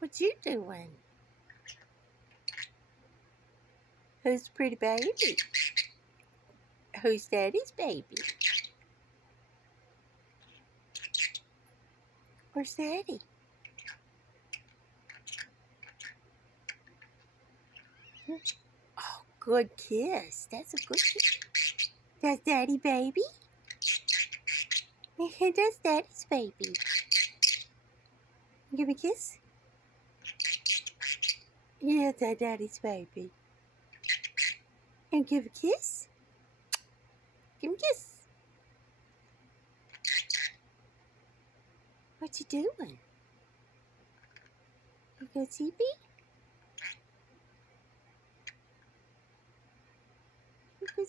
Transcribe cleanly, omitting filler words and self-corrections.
What you doing? Who's the pretty baby? Who's Daddy's baby? Where's Daddy? Oh, good kiss. That's a good kiss. That's Daddy baby? And that's Daddy's baby. Give me a kiss. Yeah, that's Daddy's baby. And give a kiss. Give me a kiss. What you doing? You go Tobie? You go